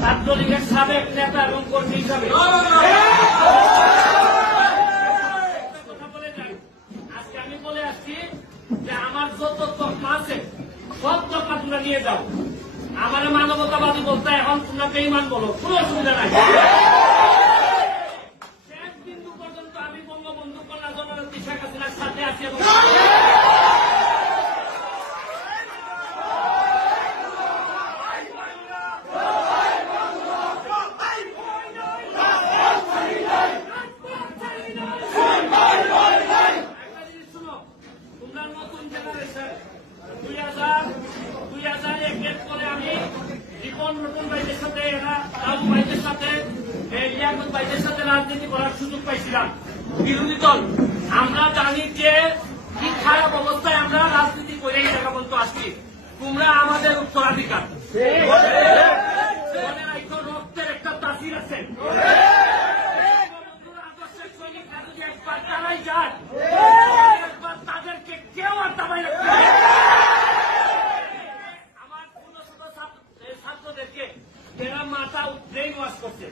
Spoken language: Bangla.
ছাত্রলীগের সাবেক নেতা এবং কর্মী হিসাবে কথা বলে যাই। আজকে আমি বলে আসছি যে আমার যত তকমা আছে সব তকমা তোমরা নিয়ে যাও। আমার মানবতাবাদী বলতে এখন তোমরা বেঈমান বলো, কোনো অসুবিধা নাই। শেষ বিন্দু পর্যন্ত আমি বঙ্গবন্ধু কন্যা জননেত্রী শেখ হাসিনার সাথে আছি এবং নতুন জেনারেশন 2001-এর পরে আমি জীবন নতুন ভাইদের সাথে রাজু ভাইদের সাথে লিয়াকত ভাইদের সাথে রাজনীতি করার সুযোগ পাইছিলাম। বিরোধী দল আমরা জানি যে কি খারাপ অবস্থায় আমরা রাজনীতি করে এই জায়গা পর্যন্ত আসছি। তোমরা আমাদের উত্তরাধিকার, রক্তের একটা তাসির আছে। আদর্শের সৈনিকরা যদি একবার তারাই যায়, তাদেরকে কেউ আর দাবাই রাখতে পারে না। আমার ছোট ছাত্রদেরকে এরা মাথা ব্রেন ওয়াশ করছে।